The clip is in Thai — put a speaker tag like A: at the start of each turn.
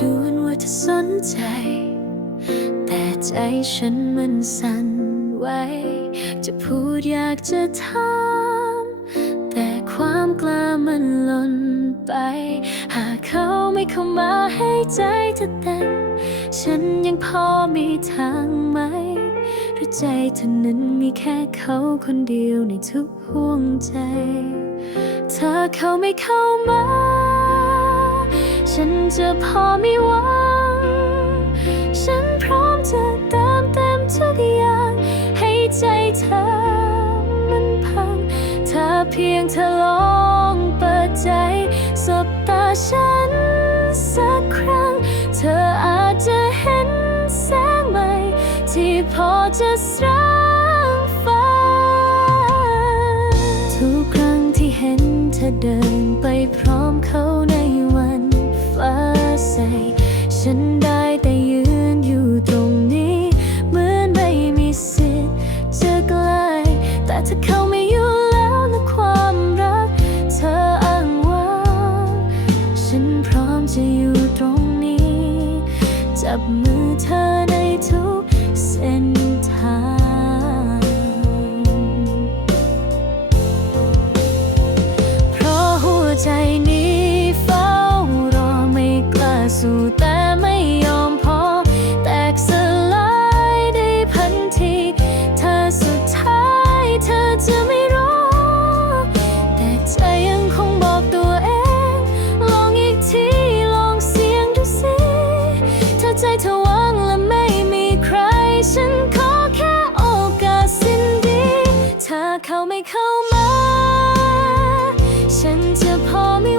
A: ดูนว่าจะสนใจ แต่ใจฉันมันสั่นไหวจะพูดอยากจะถามแต่ความกล้ามันหล่นไป หากเขาไม่เข้ามาให้ใจเธอเต็มฉันยังพอมีทางไหมหรือใจเธอนั้นมีแค่เขาคนเดียวในทุกห่วงใจ เธอเขาไม่เข้ามา ฉันจะพอไม่หวัง ฉันพร้อมจะเติมเต็มทุกอย่าง ให้ใจเธอมันพังเธอเพียงเธอลองเปิดใจ สบตาฉันสักครั้ง เธออาจจะเห็นแสงใหม่ ที่พอจะสร้างฝันทุกครั้งที่เห็นเธอเดิน ถ้าเขาไม่อยู่แล้วนะความรัก เธออ้างว่างฉันพร้อมจะอยู่ตรงนี้ จับมือเธอในทุกเส้นทาง เพราะหัวใจ ไม่เข้ามา ฉันจะพอไม่